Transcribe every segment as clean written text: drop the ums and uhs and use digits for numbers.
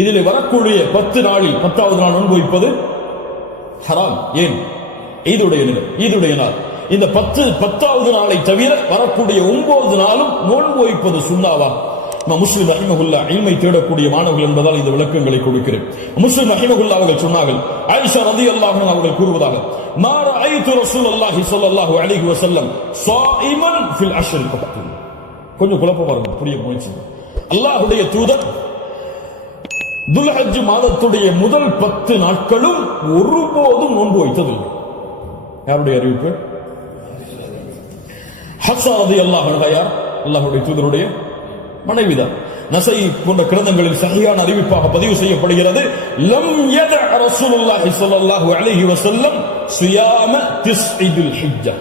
இதில் வரக்கூடிய 10 நாளில் 10வது நாள் நோன்பு வைப்பது ஹராம். ஏன்? ஈதுடைய நாள். இந்த 10வது நாளை தவிர வரக்கூடிய 9 நாளும் நோன்பு வைப்பது சுன்னாவா? முஸ்லிம் ரஹிமஹுல்லாஹ் இல்மை தேடக்கூடிய மாணவர்கள் என்பதால் இந்த விளக்கங்களை கொடுக்கிறேன். முஸ்லிம் ரஹிமஹுல்லாஹ் அவர்கள் சொன்னார்கள், ஆயிஷா ரலியல்லாஹு அன்ஹா அவர்கள் கூறுவதாக, மா ரஅய்து ரசூலுல்லாஹி ஸல்லல்லாஹு அலைஹி வஸல்லம் ஸாயிமன் ஃபில் அஷ்ரில் ஃபக்த். கொஞ்சம் குழப்பமா இருக்கும், புரிய முயற்சி. அல்லாஹ்வுடைய தூதர் துல்ஹஜ் மாதத்துடைய முதல் 10 நாட்களும் ஒருபோதும் நோன்பு வைத்ததில்லை. யாருடைய அறிவிப்பு? ஹஃப்ஸா ரலியல்லாஹு அன்ஹா யார்? அல்லாஹ்வுடைய தூதருடைய மனைவிதான். நஸை போன்ற கிரந்தங்களில் சஹீஹான அறிவிப்பாக பதிவு செய்யப்படுகிறது, லம் யத ரசூலுல்லாஹி ஸல்லல்லாஹு அலைஹி வஸல்லம் ஸியாம திஸ்இல் ஹிஜ்ஜா.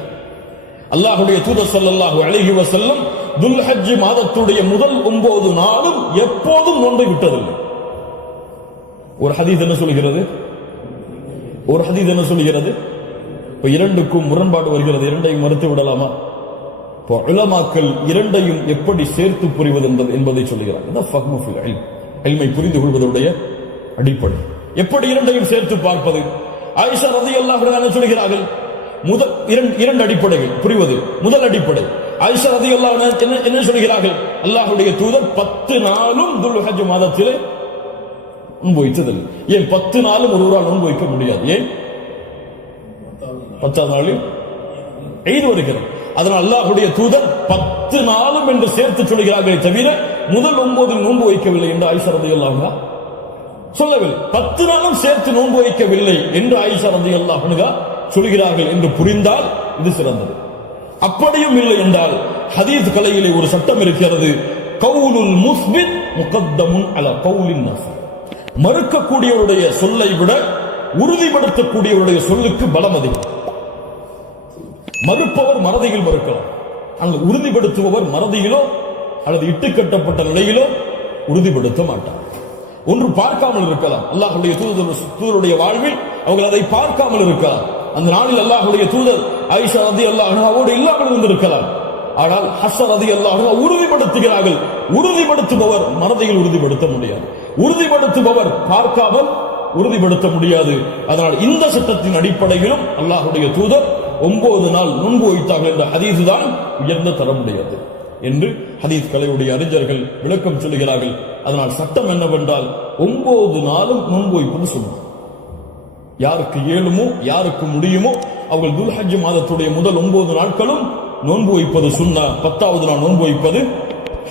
அல்லாஹ்வுடைய தூதர் ஸல்லல்லாஹு அலைஹி வஸல்லம் துல்ஹஜ் மாதத்துடைய முதல் 9 நாளும் எப்போதும் நோன்பை விட்டதில்லை. ஒரு ஹதீஸ் என்ன சொல்கிறது? இப்ப இரண்டுக்கும் முரண்பாடு வருகிறது, இரண்டையும் மறுத்து விடலாமா? உலமாக்கள் இரண்டையும் எப்படி சேர்த்து புரிவது என்பதை சொல்லுகிறார். இல்மை புரிந்து கொள்வதுடைய அடிப்படை. எப்படி இரண்டையும் சேர்த்து பார்ப்பது? ஆயிஷா ரலியல்லாஹு அன்ஹா சொல்கிறார்கள், முதல் இரண்டு அடிப்படைகள் புரிவது. முதல் அடிப்படை, ஆயிஷா ரலியல்லாஹு அன்ஹா என்ன சொல்கிறார்கள்? அல்லாஹ்வுடைய தூதர் 10 நாளும் துல்ஹஜ் மாதத்திலே நோன்பு வைத்ததில்லை. ஏன் 10 நாளும் ஒருவரால் நோன்பு வைக்க முடியாது? ஏன்? 10வது நாளில் ஈத் வருகிறது. அதனால் அல்லாஹ்வுடைய தூதர் 10 நாளும் என்று சேர்த்து சொல்கிறார்களே தவிர முதல் 9 நோன்பு வைக்கவில்லை என்று ஆயிஷா ரலியல்லாஹு அன்ஹா சொல்லவில்லை. 10 நாளும் சேர்த்து நோன்பு வைக்கவில்லை என்று ஆயிஷா ரலியல்லாஹு அன்ஹா சொல்கிறார்கள் என்று புரிந்தால் இது சிறந்தது. அப்படியும் இல்லை என்றால் ஹதீஸ் கலையிலே ஒரு சட்டம் இருக்கிறது, கவுலுல் முஸ்பித் முகத்தமுன் அலா கவுலின் நஃபி. மறுக்கக்கூடியவருடைய சொல்லை விட உறுதிப்படுத்தக்கூடியவருடைய சொல்லுக்கு பலம் அதிகம். மறுப்பவர் மறதியில் மறுக்கலாம், அல்லது உறுதிப்படுத்துபவர் மறதியிலோ அல்லது இட்டுக்கட்டப்பட்ட நிலையிலோ உறுதிப்படுத்த மாட்டார். ஒன்று பார்க்காமல் இருக்கலாம், அல்லாஹ்வுடைய தூதருடைய வாழ்வில் அவர்கள் அதை பார்க்காமல் இருக்கலாம். அந்த நாளில் அல்லாஹ்வுடைய தூதர் ஆயிஷா ரலியல்லாஹு அன்ஹாவோடு இல்லாமல் இருந்திருக்கலாம். ஆனால் ஹஃப்ஸா ரலியல்லாஹு அன்ஹா உறுதிப்படுத்துகிறார்கள். உறுதிப்படுத்துபவர் மறதியில் உறுதிப்படுத்த முடியாது, உறுதிப்படுத்துபவர் பார்க்காமல் உறுதிப்படுத்த முடியாது. அதனால் இந்த சட்டத்தின் அடிப்படையிலும் அல்லாஹ்வுடைய தூதர் 9 நாள் நோன்பு வைத்தார்கள் என்ற ஹதீஸ் தான் உயர்ந்த தரமுடையது என்று ஹதீஸ் கலையுடைய அறிஞர்கள் விளக்கம் சொல்லுகிறார்கள். அதனால் சட்டம் என்னவென்றால் 9 நாளும் நோன்பு வைப்பது சுன்னா. யாருக்கு இயலுமோ யாருக்கு முடியுமோ அவர்கள் துல்ஹஜ் மாதத்துடைய முதல் 9 நாட்களும் நோன்பு வைப்பது சுன்னா. 10வது நாள் நோன்பு வைப்பது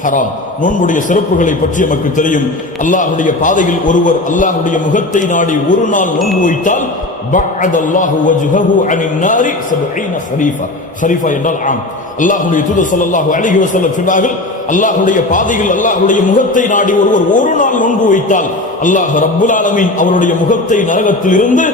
ஹராம். நோன்புடைய சிறப்புகளை பற்றி நமக்கு தெரியும். அல்லாஹ்வுடைய பாதையில் ஒருவர் அல்லாஹ்வுடைய முகத்தை நாடி ஒரு நாள் நோன்பு வைத்தால் பஅதல்லாஹு வஜ்ஹஹு அனின் நாரி 70 ஷரீஃபா. ஷரீஃபா என்றால் ஆம். அல்லாஹ்வுடைய தூதர் ஸல்லல்லாஹு அலைஹி வஸல்லம் சொன்னார்கள், அல்லாஹ்வுடைய பாதையில் அல்லாஹ்வுடைய முகத்தை நாடி ஒருவர் ஒரு நாள் நோன்பு வைத்தால் அல்லாஹ் ரப்புல் ஆலமீன் அவருடைய முகத்தை நரகத்தில் இருந்து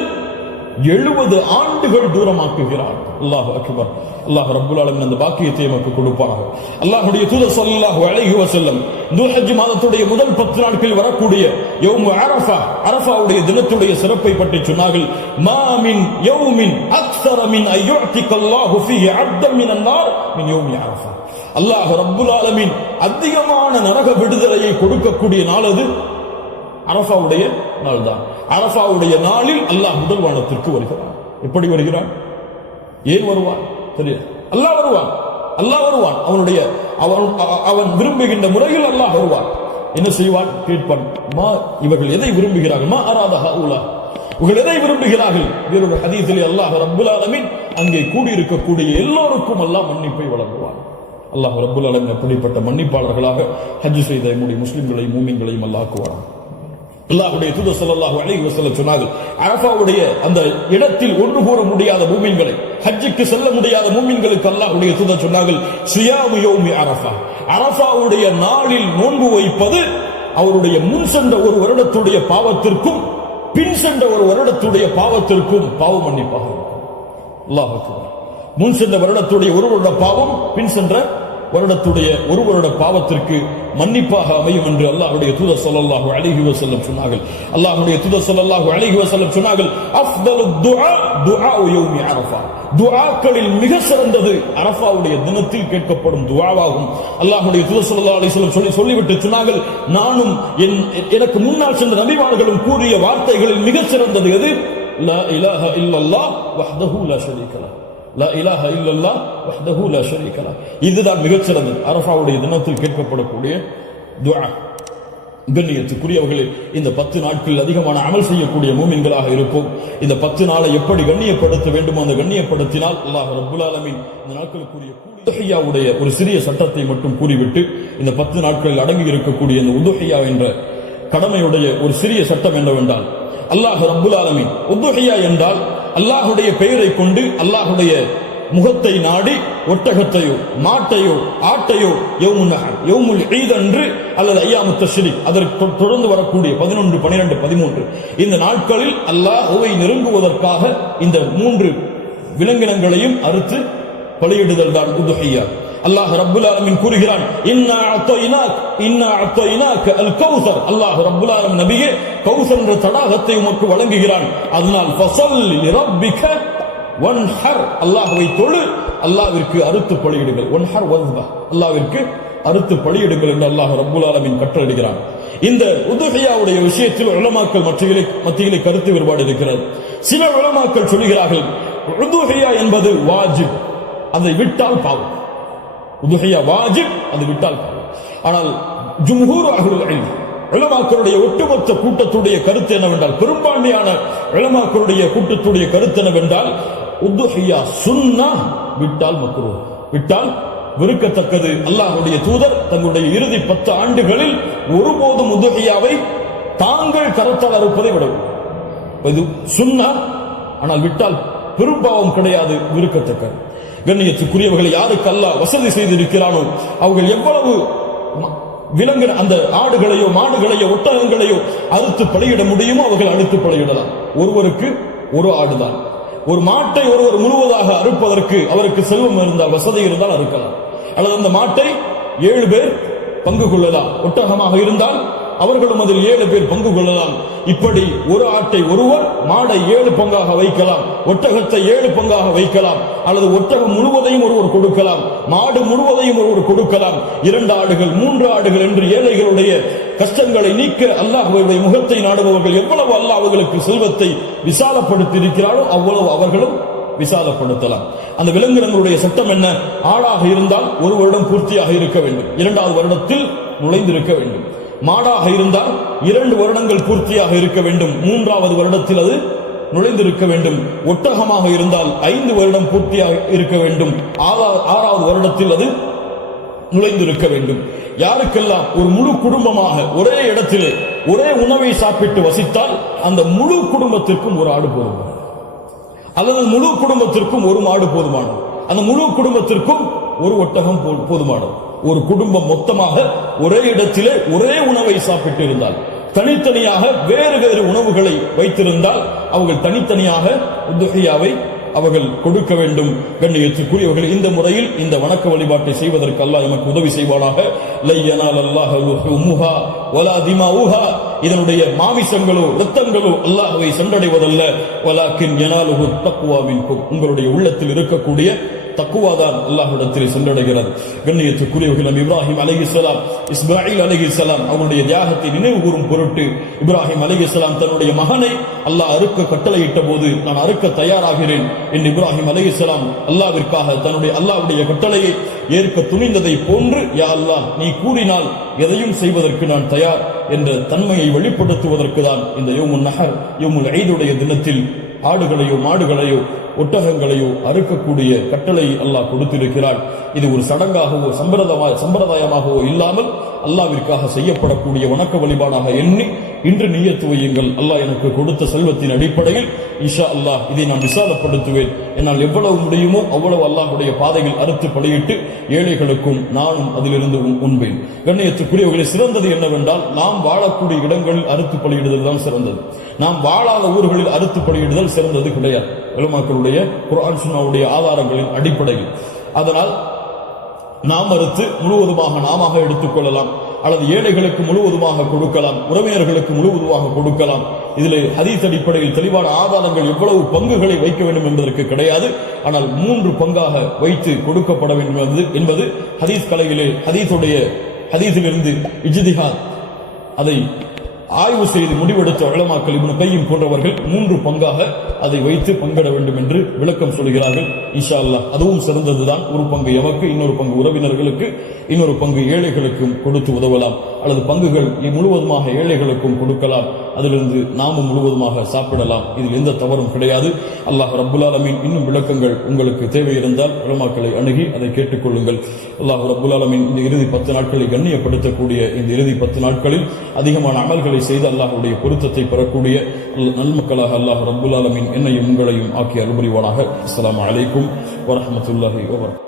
70 ஆண்டுகள் தூரமாக்குகிறார். அல்லாஹு அக்பர். அல்லாஹ் ரப்புல் ஆலமீன் அந்த பாக்கியத்தை நமக்கு கொடுப்பாராக. அல்லாஹ்வுடைய தூதர் ஸல்லல்லாஹு அலைஹி வஸல்லம் துல்ஹஜ் மாதத்துடைய முதல் 10 நாட்களில் வரக்கூடிய யௌமு அரஃபா, அரஃபாவுடைய தினத்துடைய சிறப்பை பற்றி சொன்னார்கள். மா மின் யௌமின் அக்ஸர மின் அய்யுஅதிகல்லாஹு ஃபீஹி அப்தன் மினன் நார் மின் யௌமி அரஃபா. அல்லாஹ் ரப்புல் ஆலமீன் அதிகமான நரக விடுதலையை கொடுக்கக்கூடிய நாள் அது அரஃபாவுடைய நாள் தான். அரஃபாவுடைய நாளில் அல்லாஹ் முதல் வானத்திற்கு வருகிறான். எப்படி வருகிறான்? ஏன் வருவான் தெரியல. அல்லாஹ் வருவான். அவன் விரும்புகின்ற முறையில் அல்லாஹ் வருவான். என்ன செய்வான்? கேட்பான், மா இவர்கள் எதை விரும்புகிறார்கள்? மா அராதஹ உலா, இவர்கள் எதை விரும்புகிறார்கள்? வேறொரு ஹதீஸிலே அல்லாஹ் ரப்புல் ஆலமீன் அங்கே கூடியிருக்கக்கூடிய எல்லோருக்கும் அல்லாஹ் மன்னிப்பை வழங்குவான். அல்லாஹ் ரப்புல் ஆலமீன் அப்படிப்பட்ட மன்னிப்பாளர்களாக ஹஜ் செய்த நம்முடைய முஸ்லிம்களையும் மூமின்களையும் அல்லாஹ் ஆக்குவான். அல்லாஹ்வுடைய தூதர் ஸல்லல்லாஹு அலைஹி வஸல்லம் சொன்னார்கள், அரஃபாவுடைய அந்த இடத்தில் ஒன்று கூற முடியாத மூமின்களை, ஹஜ்ஜுக்கு செல்ல முடியாத மூமின்களுக்கு அல்லாஹ்வுடைய தூதர் சொன்னார்கள், ஸியாமு யௌமி அரஃபா. அரஃபாவுடைய நாளில் நோன்பு வைப்பது அவருடைய முன் சென்ற ஒரு வருடத்துடைய பாவத்திற்கும் பின் சென்ற ஒரு வருடத்துடைய பாவத்திற்கும் பாவ மன்னிப்பாக இருக்கும். அல்லாஹ் அக்பர். முன் சென்ற வருடத்துடைய ஒரு வருட பாவம், பின் சென்ற வருடத்துடைய ஒரு வருட பாவத்திற்கு மன்னிப்பாக அமையும் என்று அல்லாஹ்வுடைய தூதர் ஸல்லல்லாஹு அலைஹி வஸல்லம் சொன்னார்கள். அல்லாஹ்வுடைய தூதர் ஸல்லல்லாஹு அலைஹி வஸல்லம் சொன்னார்கள், அஃதலுத் துஆ துஆஉ யௌமி அரஃபா. துஆக்களில் மிக சிறந்தது அரஃபாவுடைய தினத்தில் கேட்கப்படும் துஆவாகும். அல்லாஹ்வுடைய தூதர் ஸல்லல்லாஹு அலைஹி வஸல்லம் சொல்லிவிட்டு சொன்னார்கள், நானும் எனக்கு முன்னால் சென்ற நபிமார்களும் கூறிய வார்த்தைகளில் மிக சிறந்தது எது? லா இலாஹ இல்லல்லாஹ் வஹ்தஹு லா ஷரீக லஹ். லா இலாஹ இல்லல்லாஹ் வஹ்தஹு லா ஷரீக லஹ். இதுதான் மிகச்சிறந்தது அரஃபாவுடைய தினத்தில் கேட்கப்படக்கூடிய துஆ. கண்ணியத்துக்குரியவர்களே, இந்த 10 நாட்கள் அதிகமான அமல் செய்யக்கூடிய மூமின்களாக இருப்போம். இந்த 10 நாளை எப்படி கண்ணியப்படுத்த வேண்டுமோ அந்த கண்ணியப்படுத்தினால் அல்லாஹ் ரப்புல் ஆலமீன் இந்த நாட்களுக்குரிய உதுஹியாவுடைய ஒரு சிறிய சட்டத்தை மட்டும் கூறிவிட்டு இந்த 10 நாட்களில் அடங்கி இருக்கக்கூடிய இந்த உதுஹியா என்ற கடமையுடைய ஒரு சிறிய சட்டம் என்னவென்றால், அல்லாஹ் ரப்புல் ஆலமீன் உதுஹியா என்றால் அல்லாஹுடைய பெயரை கொண்டு அல்லாஹுடைய முகத்தை நாடி ஒட்டகத்தையோ மாட்டையோ ஆட்டையோ யௌமுன் நஹர் யௌமுல் ஈத் அன்று அல்லது அய்யாமுத் தஷ்ரீக் அதற்கு தொடர்ந்து வரக்கூடிய 11, 12, 13 இந்த நாட்களில் அல்லாஹ்வை நெருங்குவதற்காக இந்த 3 விலங்கினங்களையும் அறுத்து பலியிடுதல் தான் உதுஹியா. அல்லாஹ் ரப்புல் ஆலமீன் கூறுகிறான், இன்னா அத்தய்னாக அல் கௌசர். அல்லாஹ் ரப்புல் ஆலமீன் நபியே கௌசர் என்ற தடாகத்தை உமக்கு வழங்குகிறான். அதனால் ஃபஸல்லி லிரப்பிக வன்ஹர், அல்லாஹ்வை தொழு, அல்லாஹ்விற்கு அறுத்து பலியிடுங்கள். வன்ஹர் வஸ்பா, அல்லாஹ்விற்கு அறுத்து பலியிடுங்கள் என்று அல்லாஹ் ரப்புல் ஆலமீன் கட்டளையிடுகிறான். இந்த உதுஹியாவுடைய விஷயத்தில் உலமாக்கள் மத்தியிலே கருத்து வேறுபாடு இருக்கிறது. சில உலமாக்கள் சொல்கிறார்கள், உதுஹியா என்பது வாஜிப், அதை விட்டால் பாவம். உதுஹியா வாஜிப், அது விட்டால் பாவம். ஆனால் ஜும்ஹூர் அஹ்லுல் இல்ம் உலமாக்களுடைய ஒட்டுமொத்த கூட்டத்துடைய கருத்து என்னவென்றால், பெரும்பான்மையான உலமாக்களுடைய கூட்டத்துடைய கருத்து என்னவென்றால், உதுஹியா சுன்னா, விட்டால் மக்ரூஹ், விட்டால் வெறுக்கத்தக்கது. அல்லாஹ்வுடைய தூதர் தங்களுடைய இறுதி 10 ஆண்டுகளில் ஒருபோதும் உதுஹியாவை தாங்கள் கரத்தால் அறுப்பதை விடவும். இது சுன்னா, ஆனால் விட்டால் பெரும்பாவம் கிடையாது, வெறுக்கத்தக்கது. கண்ணியத்துக்குரியவர்களை யாருக்கு அல்லாஹ் வசதி செய்திருக்கிறானோ அவர்கள் எவ்வளவு விலங்கு அந்த ஆடுகளையோ மாடுகளையோ ஒட்டகங்களையோ அறுத்து பலியிட முடியுமோ அவர்கள் அறுத்து பலியிடலாம். ஒருவருக்கு ஒரு ஆடுதான். ஒரு மாட்டை ஒருவர் முழுவதாக அறுப்பதற்கு அவருக்கு செல்வம் இருந்தால், வசதி இருந்தால் அறுக்கலாம். அல்லது அந்த மாட்டை 7 பேர் பங்கு கொள்ளலாம். ஒட்டகமாக இருந்தால் அவர்களும் அதில் 7 பேர் பங்கு கொள்ளலாம். இப்படி ஒரு ஆட்டை ஒருவர், மாடை 7 பங்காக வைக்கலாம், ஒட்டகத்தை 7 பங்காக வைக்கலாம். அல்லது ஒட்டகம் முழுவதையும் ஒருவர் கொடுக்கலாம், மாடு முழுவதையும் ஒருவர் கொடுக்கலாம். 2 ஆடுகள் 3 ஆடுகள் என்று ஏழைகளுடைய கஷ்டங்களை நீக்க அல்லாஹ்வுடைய முகத்தை நாடுபவர்கள் எவ்வளவு அல்லாஹ் அவர்களுக்கு செல்வத்தை விசாலப்படுத்தி இருக்கிறாரோ அவ்வளவு அவர்களும் விசாலப்படுத்தலாம். அந்த விலங்கினங்களுடைய சட்டம் என்ன? ஆடாக இருந்தால் 1 வருடம் பூர்த்தியாக இருக்க வேண்டும், 2வது வருடத்தில் நுழைந்திருக்க வேண்டும். மாடாக இருந்தால் 2 வருடங்கள் பூர்த்தியாக இருக்க வேண்டும், 3வது வருடத்தில் அது நுழைந்திருக்க வேண்டும். ஒட்டகமாக இருந்தால் 5 வருடம் பூர்த்தியாக இருக்க வேண்டும், 6வது வருடத்தில் அது நுழைந்திருக்க வேண்டும். யாருக்கெல்லாம் ஒரு முழு குடும்பமாக ஒரே இடத்திலே ஒரே உணவை சாப்பிட்டு வசித்தால் அந்த முழு குடும்பத்திற்கும் ஒரு ஆடு போதுமானது, அல்லது முழு குடும்பத்திற்கும் ஒரு மாடு போதுமானது, அந்த முழு குடும்பத்திற்கும் ஒரு ஒட்டகம் போதுமானது. ஒரு குடும்பம் மொத்தமாக ஒரே இடத்திலே ஒரே உணவை சாப்பிட்டு இருந்தால், தனித்தனியாக வேறு வேறு உணவுகளை வைத்திருந்தால் அவர்கள் தனித்தனியாக உதுஹியாவை அவர்கள் கொடுக்க வேண்டும். கண்ணியத்துக்குரியவர்கள், இந்த முறையில் இந்த வணக்க வழிபாட்டை செய்வதற்கு அல்லாஹ் நமக்கு உதவி செய்வானாக. லை யனால் அல்லாஹ் லுஹுமுஹா வலா திமாஉஹா, இதனுடைய மாமிசங்களோ இரத்தங்களோ அல்லாஹ்வை சென்றடைவதல்ல. வலாக்கின் யனாலுஹு தக்வா மின்கும், உங்களுடைய உள்ளத்தில் இருக்கக்கூடிய தக்குவாதான் அல்லாஹ்விடத்தில் சென்றடைகிறது. கண்ணியத்துக்குரியவர்கள், நபி இப்ராஹிம் அலைஹிஸ்ஸலாம், இஸ்மாயில் அலைஹிஸ்ஸலாம் அவருடைய தியாகத்தை நினைவு கூறும் பொருட்டு இப்ராஹிம் அலைஹிஸ்ஸலாம் தன்னுடைய மகனை அல்லாஹ் அறுக்க கட்டளையிட்ட போது, நான் அறுக்க தயாராகிறேன் என்று இப்ராஹிம் அலைஹிஸ்ஸலாம் அல்லாஹ்விற்காக தன்னுடைய அல்லாஹ்வுடைய கட்டளையை ஏற்க துணிந்ததை போன்று, யா அல்லாஹ் நீ கூறினால் எதையும் செய்வதற்கு நான் தயார் என்ற தன்மையை வெளிப்படுத்துவதற்கு தான் இந்த யௌமுன் நஹர் யௌமுல் ஈதுடைய தினத்தில் ஆடுகளையோ மாடுகளையோ ஒட்டகங்களையோ அறுக்கக்கூடிய கட்டளை அல்லாஹ் கொடுத்திருக்கிறார். இது ஒரு சடங்காகவோ சம்பிரதாயமாகவோ இல்லாமல் அல்லாஹ்விற்காக செய்யப்படக்கூடிய வணக்க வழிபாடாக எண்ணி இன்று நியத்து வையுங்கள். அல்லாஹ் எனக்கு கொடுத்த செல்வத்தின் அடிப்படையில் இன்ஷா அல்லாஹ் இதை நான் விசாலப்படுத்துவேன். என்னால் எவ்வளவு முடியுமோ அவ்வளவு அல்லாஹ்வுடைய பாதையில் அறுத்து பலியிட்டு ஏழைகளுக்கும் நானும் அதிலிருந்து உண்பேன். கண்ணியத்துக்குரியவர்களை, சிறந்தது என்னவென்றால் நாம் வாழக்கூடிய இடங்களில் அறுத்து பலியிடுதல் தான் சிறந்தது. நாம் வாழாத ஊர்களில் அறுத்து பலியிடுதல் சிறந்தது கிடையாது, உலமாக்களுடைய குர்ஆன் சுன்னாவுடைய ஆதாரங்களின் அடிப்படையில். அதனால் நாம் மறுத்து முழுவதுமாக நாம எடுத்துக்கொள்ளலாம், அல்லது ஏழைகளுக்கு முழுவதுமாக கொடுக்கலாம், உறவினர்களுக்கு முழுவதுமாக கொடுக்கலாம். இதில் ஹதீஸ் அடிப்படையில் தெளிவான ஆதாரங்கள் எவ்வளவு பங்குகளை வைக்க வேண்டும் என்பதற்கு கிடையாது. ஆனால் 3 பங்காக வைத்து கொடுக்கப்பட வேண்டும் என்பது ஹதீஸ் கலையிலே ஹதீஸிலிருந்து இஜ்திஹாத் அதை ஆய்வு செய்து முடிவெடுத்த உலமாக்கள் இப்னு கையிம் போன்றவர்கள் 3 பங்காக அதை வைத்து பங்கிட வேண்டும் என்று விளக்கம் சொல்கிறார்கள். இன்ஷா அல்லாஹ் அதுவும் சிறந்ததுதான். ஒரு பங்கு எமக்கு, இன்னொரு பங்கு உறவினர்களுக்கு, இன்னொரு பங்கு ஏழைகளுக்கும் கொடுத்து உதவலாம். அல்லது பங்குகள் முழுவதுமாக ஏழைகளுக்கும் கொடுக்கலாம், அதிலிருந்து நாமும் முழுவதுமாக சாப்பிடலாம். இதில் எந்த தவறும் கிடையாது. அல்லாஹ் ரப்புல் ஆலமீன் இன்னும் விளக்கங்கள் உங்களுக்கு தேவை இருந்தால் உலமாக்களை அணுகி அதை கேட்டுக்கொள்ளுங்கள். அல்லாஹ் ரப்புல் ஆலமீன் இந்த இறுதி 10 நாட்களை கண்ணியப்படுத்தக்கூடிய இந்த இறுதி 10 நாட்களில் அதிகமான அமல்களை செய்து அல்லாஹ்வுடைய பொருத்தத்தை பெறக்கூடிய நல்மக்களாக அல்லாஹ் ரப்புல் ஆலமீன் என்னையும் உங்களையும் ஆக்கி அருள்புரிவானாக. அஸ்ஸலாமு அலைக்கும் வரஹ்மத்துல்லாஹி வபரகாத்துஹு.